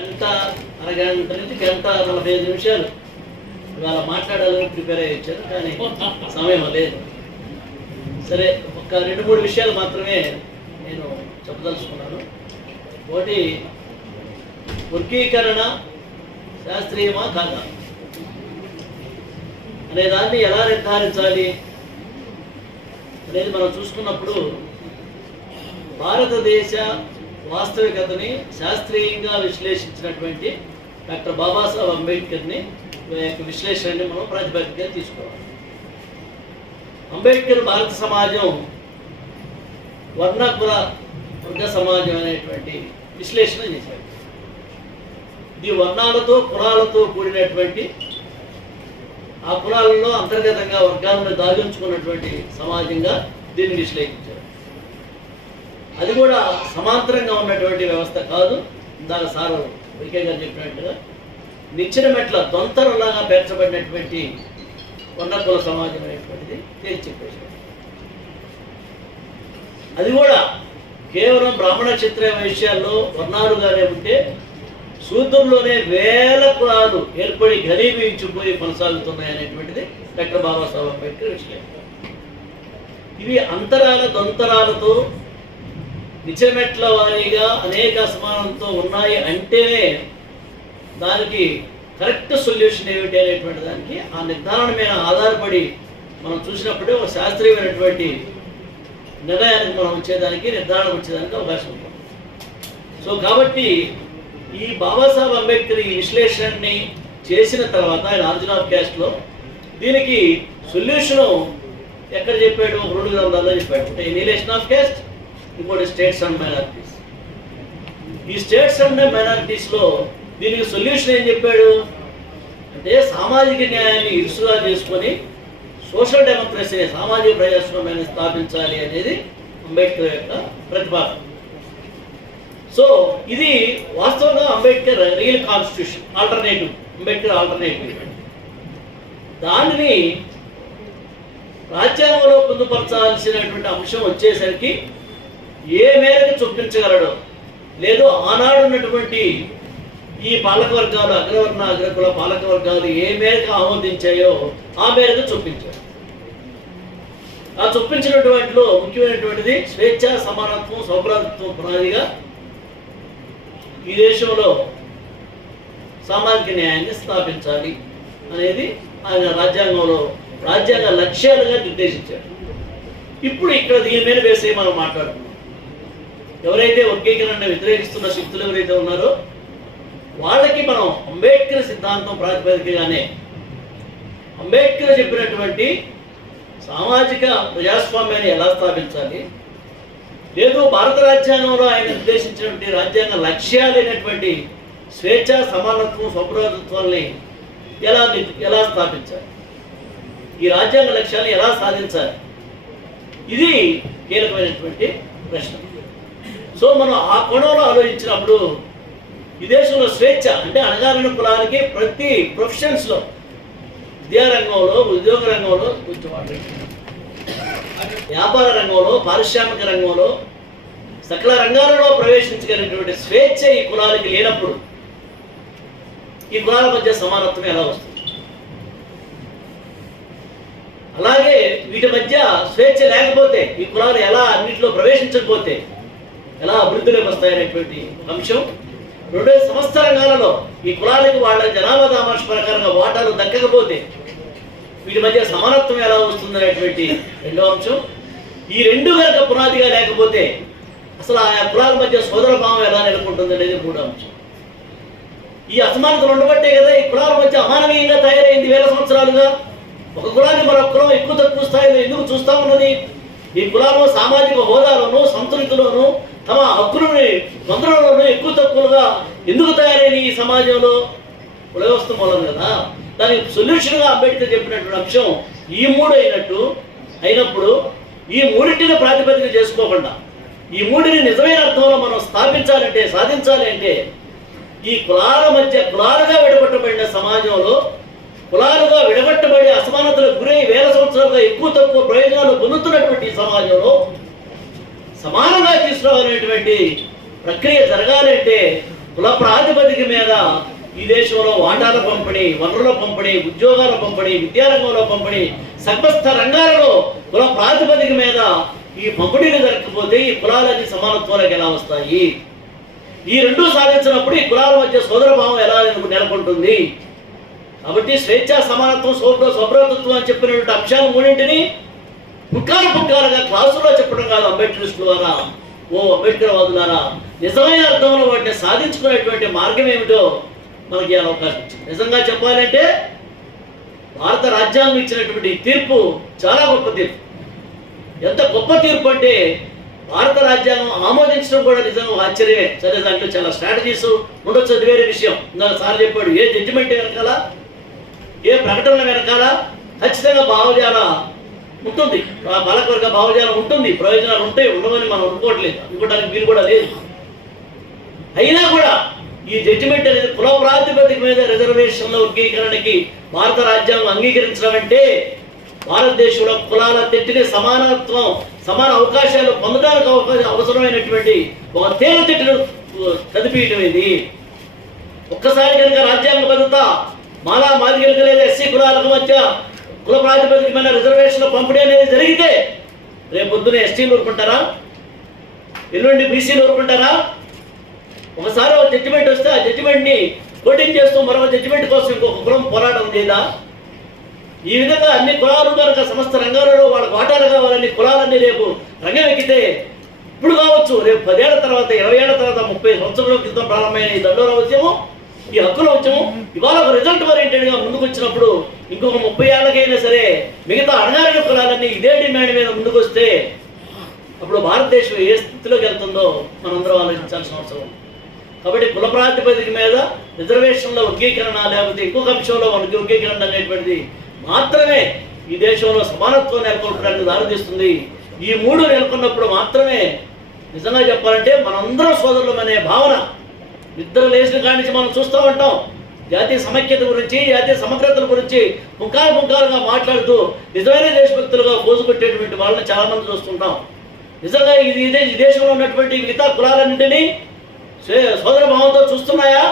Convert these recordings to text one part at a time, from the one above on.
గంట అరగంట నుంచి గంట నలభై ఐదు నిమిషాలు. ఇవాళ మాట్లాడాలని ప్రిపేర్ అయ్యి వచ్చారు కానీ సమయం లేదు. సరే ఒక రెండు మూడు విషయాలు మాత్రమే నేను చెప్పదలుచుకున్నాను. ఒకటి వర్గీకరణ శాస్త్రీయమా కాదా? అనే దాన్ని ఎలా నిర్ధారించాలి? అనేది మనం చూసుకున్నప్పుడు భారతదేశ వాస్తవికతని శాస్త్రీయంగా విశ్లేషించినటువంటి డాక్టర్ బాబాసాహెబ్ అంబేద్కర్ని యొక్క విశ్లేషణని మనం ప్రాతిపదికగా తీసుకోవాలి. అంబేద్కర్ భారత సమాజం వర్ణకుల వర్గ సమాజం అనేటువంటి విశ్లేషణ చేశాడు. ఇది వర్ణాలతో కులాలతో కూడినటువంటి ఆ కులాలలో అంతర్గతంగా వర్గాలను దాగించుకున్నటువంటి సమాజంగా దీన్ని విశ్లేషించారు అది కూడా సమాంతరంగా ఉన్నటువంటి వ్యవస్థ కాదు. ఇందాక సారు వికే గారు చెప్పినట్టుగా నిచ్చిన మెట్ల దొంతరలాగా పేర్చబడినటువంటి కొండకుల సమాజం అనేటువంటిది తేల్చి అది కూడా కేవలం బ్రాహ్మణ క్షత్రియ విషయాల్లో వర్ణాలుగానే ఉంటే సూత్రంలోనే వేల కులాలు ఏర్పడి గరీబించిపోయి కొనసాగుతున్నాయి అనేటువంటిది డాక్టర్ బాబాసాహెబ్ అంబేద్కర్ విషయం ఇవి అంతరాల దొంతరాలతో నిచమెట్ల వారీగా అనేక అసమానంతో ఉన్నాయి అంటేనే దానికి కరెక్ట్ సొల్యూషన్ ఏమిటి అనేటువంటి దానికి ఆ నిర్ధారణ మీద ఆధారపడి మనం చూసినప్పుడే ఒక శాస్త్రీయమైనటువంటి నిర్ణయానికి మనం వచ్చేదానికి నిర్ధారణ వచ్చేదానికి అవకాశం ఉంది సో కాబట్టి ఈ బాబాసాహెబ్ అంబేద్కర్ ఈ విశ్లేషణని చేసిన తర్వాత ఆయన ఆర్జిన్ ఆఫ్ క్యాస్ట్లో దీనికి సొల్యూషను ఎక్కడ చెప్పాడు? రెండు గ్రంథాల్లో చెప్పాడు. అంటే నీలేషన్ ఆఫ్ క్యాస్ట్ ఇంకోటి స్టేట్స్ అండ్ మైనారిటీస్ ఈ స్టేట్స్ అండ్ మైనారిటీస్లో దీనికి సొల్యూషన్ ఏం చెప్పాడు? అంటే సామాజిక న్యాయాన్ని ఇరుసుగా చేసుకొని సోషల్ డెమోక్రసీని సామాజిక ప్రజాస్వామ్యాన్ని స్థాపించాలి అనేది అంబేద్కర్ యొక్క ప్రతిపాదన. సో ఇది వాస్తవంగా Ambedkar real constitution alternative Ambedkar alternative దానిని రాజ్యాంగంలో పొందుపరచాల్సినటువంటి అంశం వచ్చేసరికి ఏ మేరకు చొప్పించగలడు. లేదు ఆనాడు ఉన్నటువంటి ఈ పాలకవర్గాలు అగ్రవర్ణ అగ్రకుల పాలకవర్గాలు ఏ మేరకు ఆమోదించాయో ఆ మేరకు చొప్పించారు. ఆ చొప్పించినటువంటిలో ముఖ్యమైనటువంటిది స్వేచ్ఛ సమానత్వం సౌభ్రాతత్వం పునాదిగా ఈ దేశంలో సామాజిక న్యాయాన్ని స్థాపించాలి అనేది ఆయన రాజ్యాంగంలో రాజ్యాంగ లక్ష్యాలుగా నిర్దేశించారు. ఇప్పుడు ఇక్కడ దీని మీద వేసే మనం మాట్లాడుతున్నాం ఎవరైతే వర్గీకరణ వ్యతిరేకిస్తున్న శక్తులు ఎవరైతే ఉన్నారో వాళ్ళకి మనం అంబేద్కర్ సిద్ధాంతం ప్రాతిపదికగానే అంబేద్కర్ చెప్పినటువంటి సామాజిక ప్రజాస్వామ్యాన్ని ఎలా స్థాపించాలి? లేదు భారత రాజ్యాంగంలో ఆయన నిర్దేశించినటువంటి రాజ్యాంగ లక్ష్యాలైనటువంటి స్వేచ్ఛ సమానత్వం సౌభ్రాతత్వాల్ని ఎలా ఎలా స్థాపించాలి? ఈ రాజ్యాంగ లక్ష్యాలను ఎలా సాధించాలి? ఇది కీలకమైనటువంటి ప్రశ్న. సో మనం ఆ కోణంలో ఆలోచించినప్పుడు ఈ దేశంలో స్వేచ్ఛ అంటే అణగారిన కులానికి ప్రతి ప్రొఫెషన్స్లో విద్యారంగంలో ఉద్యోగ రంగంలో కూర్చోవాలి. వ్యాపార రంగంలో పారిశ్రామిక రంగంలో సకల రంగాలలో ప్రవేశించగలిగినటువంటి స్వేచ్ఛ ఈ కులాలకి లేనప్పుడు ఈ కులాల మధ్య సమానత్వం ఎలా వస్తుంది? అలాగే వీటి మధ్య స్వేచ్ఛ లేకపోతే ఈ కులాలు ఎలా అన్నింటిలో ప్రవేశించకపోతే ఎలా అభివృద్ధిలోకి వస్తాయనేటువంటి అంశం. రెండు సంవత్సరంగాలలో ఈ కులాలకి వాళ్ళ జనాభా దామాష ప్రకారంగా వాటాలు దక్కకపోతే వీటి మధ్య సమానత్వం ఎలా వస్తుందనేటువంటి రెండో అంశం. ఈ రెండు కనుక పునాదిగా లేకపోతే అసలు ఆ కులాల మధ్య సోదర భావం ఎలా నెలకొంటుంది అనేది మూడో అంశం. ఈ అసమానతలు ఉండబట్టే కదా ఈ కులాల మధ్య అమానవీయంగా తయారైంది వేల సంవత్సరాలుగా. ఒక కులాన్ని మరొక కులం ఎక్కువ తక్కువ స్థాయిలో ఎందుకు చూస్తా ఉన్నది? ఈ కులాలు సామాజిక హోదాలోను సంస్కృతిలోను తమ హక్కులని మంత్రులలోను ఎక్కువ తక్కువగా ఎందుకు తయారైన ఈ సమాజంలో? కుల మూలం కదా. దానికి సొల్యూషన్గా అంబేద్కర్ చెప్పినటువంటి అంశం ఈ మూడు అయినట్టు. అయినప్పుడు ఈ మూడింటిని ప్రాతిపదిక చేసుకోకుండా ఈ మూడిని నిజమైన అర్థంలో మనం స్థాపించాలంటే సాధించాలి అంటే ఈ కులాల మధ్య కులాలుగా విడగొట్టబడిన సమాజంలో కులాలుగా విడగొట్టబడి అసమానతలకు గురై వేల సంవత్సరాలుగా ఎక్కువ తక్కువ ప్రయోజనాలు పొందుతున్నటువంటి ఈ సమాజంలో సమానంగా తీసుకురావాలనేటువంటి ప్రక్రియ జరగాలంటే కుల ప్రాతిపదిక మీద ఈ దేశంలో వాటాల పంపిణీ వనరుల పంపిణీ ఉద్యోగాల పంపిణీ విద్యారంగంలో పంపిణీ సమస్త రంగాలలో కుల ప్రాతిపదిక మీద ఈ పంపిణీలు జరగకపోతే ఈ కులాలన్నీ సమానత్వాలకు ఎలా వస్తాయి? ఈ రెండు సాధించినప్పుడు ఈ కులాల మధ్య సోదర భావం ఎలా నెలకొంటుంది. కాబట్టి స్వేచ్ఛ సమానత్వం సోదర సౌభ్రతత్వం అని చెప్పినటువంటి అంశాలు మూడింటిని పుక్కాలు పుట్టాలుగా క్లాసులో చెప్పడం కాదు అంబేద్కరిస్టుల ద్వారా. ఓ అంబేద్కర్ వాదులారా నిజమైన అర్థంలో వాటిని సాధించుకునేటువంటి మార్గం ఏమిటో మనకి అవకాశం ఇచ్చింది. నిజంగా చెప్పాలంటే భారత రాజ్యాంగం ఇచ్చినటువంటి తీర్పు చాలా గొప్ప తీర్పు. ఎంత గొప్ప తీర్పు అంటే భారత రాజ్యాంగం ఆమోదించడం కూడా నిజంగా ఆశ్చర్యమే. సరే దాంట్లో చాలా స్ట్రాటజీస్ ఉండొచ్చు అది వేరే విషయం. ఇందాక సార్ చెప్పాడు ఏ జడ్జిమెంట్ వెనకాల ఏ ప్రకటనల వెనకాల ఖచ్చితంగా భావజాల ఉంటుంది. ఆ భావజాలం ఉంటుంది. ప్రయోజనాలు ఉంటాయి ఉండవని మనం ఒప్పుకోవట్లేదు. అనుకోవడానికి వీలు కూడా లేదు. అయినా కూడా ఈ జడ్జిమెంట్ అనేది కుల ప్రాతిపదిక మీద రిజర్వేషన్ల వర్గీకరణకి భారత రాజ్యాంగం అంగీకరించడం అంటే భారతదేశంలో కులాల తెట్టిన సమానత్వం సమాన అవకాశాలు పొందడానికి అవకాశం అవసరమైనటువంటి ఒక తేనె తెట్టును కదిపీయటం ఇది ఒక్కసారి కనుక రాజ్యాంగ భద్రత మాలా మాదిగలకు లేదా ఎస్సీ కులాలకు మధ్య కుల ప్రాతిపదికమైన రిజర్వేషన్ల పంపిణీ అనేది జరిగితే రేపు పొద్దున ఎస్టీలు ఊరుకుంటారా? ఎల్లుండి బీసీలు ఊరుకుంటారా? ఒకసారి ఒక జడ్జిమెంట్ వస్తే ఆ జడ్జిమెంట్ని కోటింగ్ చేస్తూ మరొక జడ్జిమెంట్ కోసం ఇంకొక కులం పోరాటం చేయదా? ఈ విధంగా అన్ని కులాలు కనుక సమస్త రంగాలలో వాళ్ళ వాటాలు కావాలని కులాలన్నీ రేపు రంగం ఎక్కితే ఇప్పుడు కావచ్చు. రేపు పదేళ్ళ తర్వాత ఇరవై ఏళ్ళ తర్వాత ముప్పై సంవత్సరాల క్రితం ప్రారంభమైన ఈ దండోర ఉద్యమం ఈ హక్కుల ఉద్యమం ఇవాళ ఒక రిజల్ట్ ఓరియంటెడ్గా ముందుకు వచ్చినప్పుడు ఇంకొక ముప్పై ఏళ్ళకైనా సరే మిగతా అణగారిన కులాలన్నీ ఇదే డిమాండ్ మీద ముందుకు వస్తే అప్పుడు భారతదేశం ఏ స్థితిలోకి వెళ్తుందో మనందరం ఆలోచించాల్సిన అవసరం. కాబట్టి కుల ప్రాతిపదిక మీద రిజర్వేషన్ల వర్గీకరణ లేకపోతే ఎక్కువ అంశంలో మనకి వర్గీకరణ అనేటువంటిది మాత్రమే ఈ దేశంలో సమానత్వం నెలకొల్పడానికి దారితీస్తుంది. ఈ మూడు నెలకొన్నప్పుడు మాత్రమే నిజంగా చెప్పాలంటే మనందరం సోదరులమనే భావన ఇద్దరు లేచిన కాడి నుంచి మనం చూస్తూ ఉంటాం. జాతీయ సమైక్యత గురించి జాతీయ సమగ్రతల గురించి ముఖాలు ముఖాలుగా మాట్లాడుతూ నిజమైన దేశభక్తులుగా పోజుకొట్టేటువంటి వాళ్ళని చాలామంది చూస్తుంటాం. నిజంగా ఇది ఇదే ఈ దేశంలో ఉన్నటువంటి మిగతా కులాలన్నింటినీ సోదర భావంతో చూస్తున్నాయా?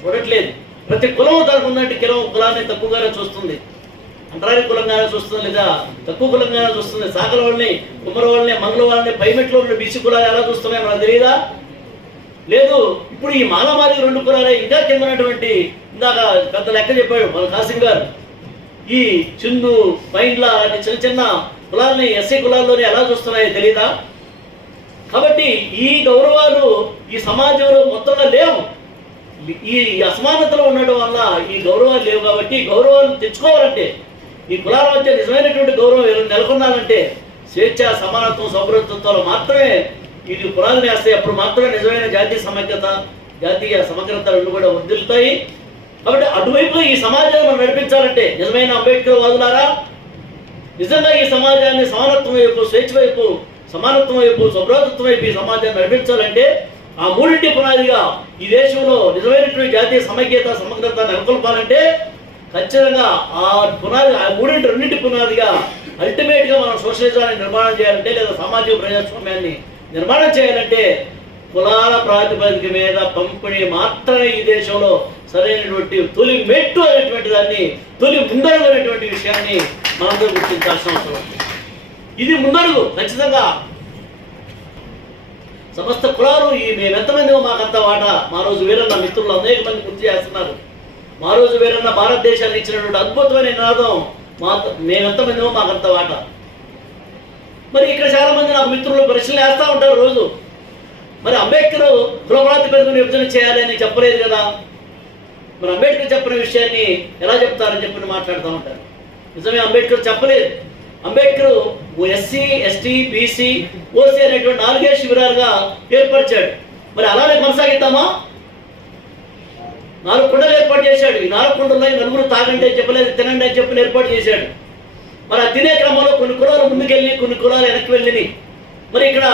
చూడట్లేదు. ప్రతి కులం తనకు ఉన్నట్టు కులం కులాన్ని తక్కువగానే చూస్తుంది. అంటరాని కులంగానే చూస్తుంది లేదా తక్కువ కులంగానే చూస్తుంది. సాగర వాళ్ళని కుమ్మర వాళ్ళని మంగళ వాళ్ళని పైమెట్లో ఉన్న బీసీ కులాలు ఎలా చూస్తున్నాయో మనకు తెలియదా లేదు ఇప్పుడు ఈ మాలమారి రెండు కులాలే ఇంకా కిందనటువంటి ఇందాక పెద్ద లెక్క చెప్పాడు మన కాసిం గారు. ఈ చిందు పైండ్ల లాంటి చిన్న చిన్న కులాలని ఎస్సీ కులాల్లోనే ఎలా చూస్తున్నాయో తెలియదా కాబట్టి ఈ గౌరవాలు ఈ సమాజంలో మొత్తంగా లేవు. ఈ అసమానతలు ఉండడం వల్ల ఈ గౌరవాలు లేవు కాబట్టి గౌరవాలు తెచ్చుకోవాలంటే ఈ కులాల మధ్య నిజమైనటువంటి గౌరవం ఎలా స్వేచ్ఛ సమానత్వం సౌభ్రతత్వాలు మాత్రమే ఇది పునాది వేస్తే అప్పుడు మాత్రమే నిజమైన జాతీయ సమగ్రత జాతీయ సమగ్రత రెండు కూడా వర్ధిల్లుతాయి కాబట్టి అటువైపు ఈ సమాజాన్ని మనం నడిపించాలంటే నిజమైన అంబేద్కర్ వాదులారా నిజంగా ఈ సమాజాన్ని సమానత్వం వైపు స్వేచ్ఛ వైపు సమానత్వం వైపు సౌభ్రాతత్వం వైపు ఈ సమాజాన్ని నడిపించాలంటే ఆ మూడింటి పునాదిగా ఈ దేశంలో నిజమైనటువంటి జాతీయ సమైక్యత సమగ్రత నెలకొల్పాలంటే ఖచ్చితంగా ఆ పునాది ఆ మూడింటి రెండింటి పునాదిగా అల్టిమేట్గా మనం సోషలిజాన్ని నిర్మాణం చేయాలంటే లేదా సామాజిక ప్రజాస్వామ్యాన్ని నిర్మాణం చేయాలంటే కులాల ప్రాతిపదిక మీద పంపిణీ మాత్రమే ఈ దేశంలో సరైనటువంటి తొలి మెట్టు అనేటువంటి దాన్ని తొలి ముందడుగు అనేటువంటి విషయాన్ని మనందరూ గుర్తించాల్సిన అవసరం ఉంది. ఇది ముందడుగు ఖచ్చితంగా. సమస్త కులాలు ఈ మేము ఎంతమంది మాకంత వాట. మా రోజు వీరన్న మిత్రులు అనేక మంది గుర్తు చేస్తున్నారు. మా రోజు వీరన్న భారతదేశానికి ఇచ్చినటువంటి అద్భుతమైన నినాదం మా మేమెంతమంది మాకంత వాట. మరి ఇక్కడ చాలా మంది నాకు మిత్రులు ప్రశ్నలు వేస్తూ ఉంటారు రోజు. మరి అంబేద్కర్ కుల ప్రాతిపదికన విభజన చేయాలని చెప్పలేదు కదా. మరి అంబేద్కర్ చెప్పిన విషయాన్ని ఎలా చెప్తారని చెప్పి మాట్లాడుతూ ఉంటారు నిజమే అంబేద్కర్ చెప్పలేదు. Ambedkar SC ST BC OC అనేటువంటి నాలుగే శిబిరాలుగా ఏర్పరిచాడు. మరి అలానే కొనసాగిద్దామా? నాలుగు కుండలు ఏర్పాటు చేశాడు. ఈ నాలుగు కుండల్లో నలుగురు తాగండి అని చెప్పలేదు తినండి అని చెప్పి ఏర్పాటు చేశాడు. మరి ఆ తినే క్రమంలో కొన్ని కులాలు ముందుకెళ్ళి కొన్ని కులాలు వెనక్కి వెళ్ళినాయి. మరి ఇక్కడ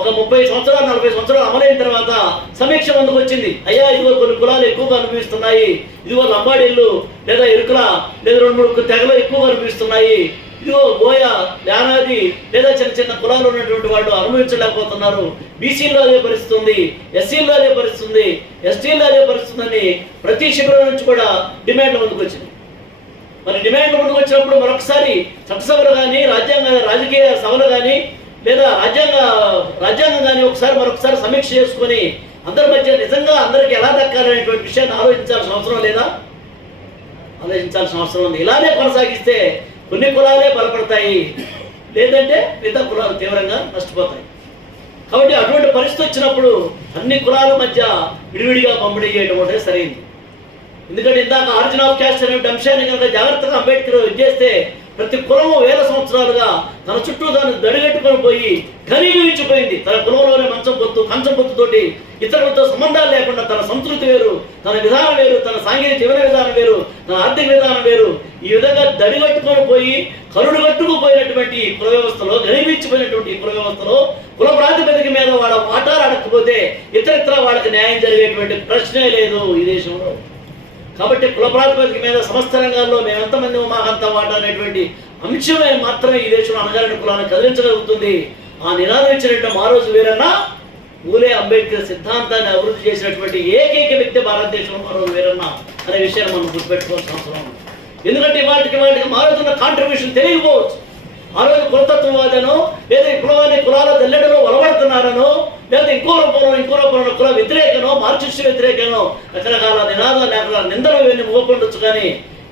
ఒక ముప్పై సంవత్సరాలు నలభై సంవత్సరాలు అమలైన తర్వాత సమీక్ష ముందుకు వచ్చింది. అయ్యా ఇదిగో కొన్ని కులాలు ఎక్కువగా అనిపిస్తున్నాయి ఇదిగో లంబాడీళ్ళు లేదా ఎరుకల లేదా రెండు మూడు తెగలు ఎక్కువగా అనిపిస్తున్నాయి ఇదిగో బోయ యానాది లేదా చిన్న చిన్న కులాలు ఉన్నటువంటి వాళ్ళు అనుభవించలేకపోతున్నారు. బీసీలో అదే పరిస్థితి ఉంది ఎస్సీలో అదే పరిస్థితి ఉంది ఎస్టీలో అదే పరిస్థితుందని ప్రతి శిబిరం నుంచి కూడా డిమాండ్ ముందుకు వచ్చింది. మరి డిమాండ్ ముందుకు వచ్చినప్పుడు మరొకసారి చట్టసభలు కానీ రాజ్యాంగ రాజకీయ సభలు కానీ లేదా రాజ్యాంగ రాజ్యాంగం కానీ ఒకసారి మరొకసారి సమీక్ష చేసుకొని అందరి మధ్య నిజంగా అందరికి ఎలా దక్కాలనేటువంటి విషయాన్ని ఆలోచించాల్సిన అవసరం లేదా? ఆలోచించాల్సిన అవసరం ఉంది. ఇలానే కొనసాగిస్తే కొన్ని కులాలే బలపడతాయి. లేదంటే మిగతా కులాలు తీవ్రంగా నష్టపోతాయి. కాబట్టి అటువంటి పరిస్థితి వచ్చినప్పుడు అన్ని కులాల మధ్య విడివిడిగా పంపిణీ చేయడం అంటే సరైంది ఎందుకంటే ఇందాక ఆరిజిన్ ఆఫ్ క్యాస్ట్ అనే అంశాన్ని కనుక జాగ్రత్తగా అంబేద్కర్ చేస్తే ప్రతి కులము వేల సంవత్సరాలుగా తన చుట్టూ దాన్ని దడిగట్టుకొని పోయి ఘనీభవించిపోయింది. తన కులంలోనే మంచం పొత్తు కంచం పొత్తుతోటి ఇతరులతో సంబంధాలు లేకుండా తన సంస్కృతి వేరు తన విధానం వేరు తన సాంఘిక జీవన విధానం వేరు తన ఆర్థిక విధానం వేరు. ఈ విధంగా దడిగట్టుకొని పోయి కరుడు కట్టుకుపోయినటువంటి ఈ కుల వ్యవస్థలో ఘనీభించిపోయినటువంటి ఈ కుల వ్యవస్థలో కుల ప్రాతిపదిక మీద వాళ్ళ వాటాలు అడగకపోతే ఇతరత్ర వాళ్ళకి న్యాయం జరిగేటువంటి ప్రశ్నే లేదు ఈ దేశంలో. కాబట్టి కుల ప్రాతిపదిక మీద సమస్త రంగాల్లో మేము ఎంతమంది మాకంత వాటా అనేటువంటి అంశమే మాత్రమే ఈ దేశంలో అణగారిన కులాన్ని కదిలించగలుగుతుంది. ఆ నినాదం ఇచ్చినట్టు ఆ రోజు వీరన్నా ఊలే అంబేద్కర్ సిద్ధాంతాన్ని అభివృద్ధి చేసినటువంటి ఏకైక వ్యక్తి భారతదేశంలో ఆ రోజు వీరన్న అనే విషయాన్ని మనం గుర్తుపెట్టుకోవాల్సిన అవసరం ఉంది. ఎందుకంటే వాటికి వాటికి మారుతున్న కాంట్రిబ్యూషన్ తెలియకపోవచ్చు. ఆ రోజు కులతత్వవాదనో లేదా ఈ కులవాని కులాల జల్లెడలో ఒలబడుతున్నారనో లేకపోతే ఇంకో రూపంలో ఇంకో రూపంలో కుల వ్యతిరేకనో మార్క్సిస్ట్ వ్యతిరేకనో రకరకాల నినాదాలు లేక నిందలు ఇవన్నీ మోపండొచ్చు కానీ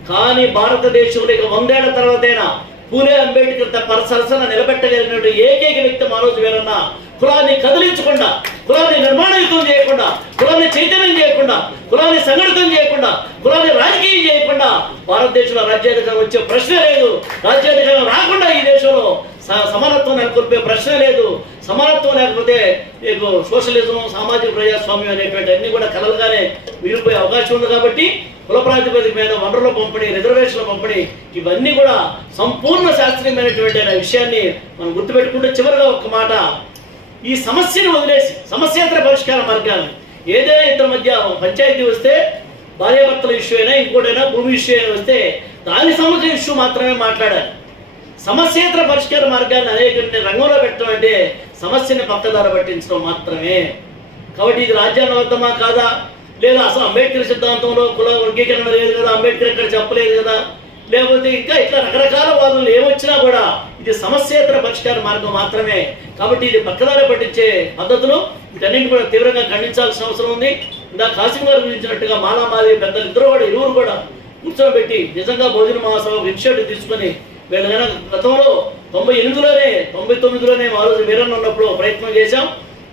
కానీ భారతదేశంలో ఇక వందేళ్ళ తర్వాతైనా పూలే అంబేద్కర్ తప్ప సరసన నిలబెట్టగలిగినటువంటి ఏకైక వ్యక్తి మనోజ్ వేరన్నా కులాన్ని కదిలించకుండా కులాన్ని నిర్మాణయుతం చేయకుండా కులాన్ని చైతన్యం చేయకుండా కులాన్ని సంఘటితం చేయకుండా కులాన్ని రాజకీయం చేయకుండా భారతదేశంలో రాజ్యాధికారం వచ్చే ప్రశ్న లేదు. రాజ్యాధికారం రాకుండా ఈ దేశంలో సమానత్వం నెలకొల్పే ప్రశ్న లేదు. సమానత్వం లేకపోతే మీకు సోషలిజం సామాజిక ప్రజాస్వామ్యం అనేటువంటి అన్ని కూడా కలలుగానే మిగిలిపోయే అవకాశం ఉంది కాబట్టి కుల ప్రాతిపదిక మీద వనరుల పంపిణీ రిజర్వేషన్ల పంపిణీ ఇవన్నీ కూడా సంపూర్ణ శాస్త్రీయమైనటువంటి విషయాన్ని మనం గుర్తుపెట్టుకుంటే చివరిగా ఒక మాట. ఈ సమస్యను వదిలేసి సమస్యేతర పరిష్కార మార్గాలు ఏదైనా ఇద్దరి మధ్య ఒక పంచాయతీ వస్తే భార్యాభర్తల ఇష్యూ అయినా ఇంకోటైనా భూమి ఇష్యూ అయినా వస్తే దాని సంబంధించిన ఇష్యూ మాత్రమే మాట్లాడాలి. సమస్యేతర పరిష్కార మార్గాన్ని అనేటువంటి రంగంలో పెట్టడం అంటే సమస్యని పక్కదార పట్టించడం మాత్రమే. కాబట్టి ఇది రాజ్యాంగబద్ధమా కాదా? లేదా అసలు అంబేద్కర్ సిద్ధాంతంలో కుల వర్గీకరణ లేదు కదా అంబేద్కర్ ఇక్కడ చెప్పలేదు కదా? లేకపోతే ఇంకా ఇట్లా రకరకాల వాదనలు ఏమొచ్చినా కూడా ఇది సమస్యేతర పరిష్కార మార్గం మాత్రమే. కాబట్టి ఇది పక్కదారి పట్టించే పద్ధతులు వీటన్నింటి కూడా తీవ్రంగా ఖండించాల్సిన అవసరం ఉంది. ఇందా కాసిం గారు గురించినట్టుగా మాలామాది పెద్దలు ఇద్దరు కూడా ఇరువురు కూడా కూర్చోబెట్టి నిజంగా భోజన మహాసభ విక్షేటు తీసుకొని వీళ్ళ కనుక గతంలో తొంభై ఎనిమిదిలోనే తొంభై తొమ్మిదిలోనే ఆ రోజు వీరన్న ఉన్నప్పుడు ప్రయత్నం చేశాం.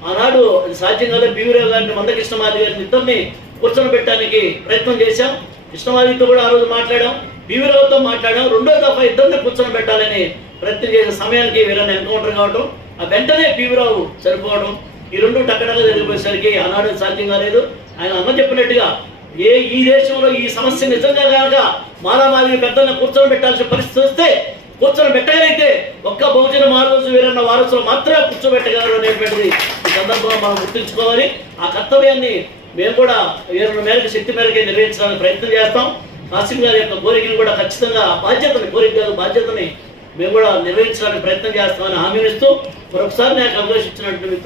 ఆనాడు అది సాధ్యం కాదు బీవీరావు గారిని మందకృష్ణమాది గారిని ఇద్దరిని కూర్చొని పెట్టడానికి ప్రయత్నం చేశాం. కృష్ణమాదితో కూడా ఆ రోజు మాట్లాడాం. బీవీరావుతో మాట్లాడాం. రెండో దఫా ఇద్దరిని కూర్చొని పెట్టాలని ప్రయత్నం చేసే సమయానికి వీరన్న ఎన్కౌంటర్ కావడం ఆ వెంటనే బీవీరావు సరిపోవడం ఈ రెండు టక్కడగా జరిగిపోయేసరికి ఆనాడు సాధ్యం కాలేదు. ఆయన అమ్మ చెప్పినట్టుగా ఏ ఈ దేశంలో ఈ సమస్య నిజంగా కనుక మానవాళి పెద్దలను కూర్చొని పెట్టాల్సిన పరిస్థితి వస్తే కూర్చొని పెట్టగలిగితే ఒక్క బహుజన మారోజు వీరన్న వారసులు మాత్రమే కూర్చోబెట్టగలరు అనేటువంటిది ఈ సందర్భంలో మనం గుర్తుంచుకోవాలి. ఆ కర్తవ్యాన్ని మేము కూడా వీరన్న మేరకు శక్తి మేరకే నిర్వహించడానికి ప్రయత్నం చేస్తాం. కాసిం గారి యొక్క కోరికలు కూడా ఖచ్చితంగా ఆ బాధ్యతని కోరిక కాదు బాధ్యతని మేము కూడా నిర్వహించడానికి ప్రయత్నం చేస్తామని హామీనిస్తూ మరొకసారి నాకు అవకాశం ఇచ్చినట్టు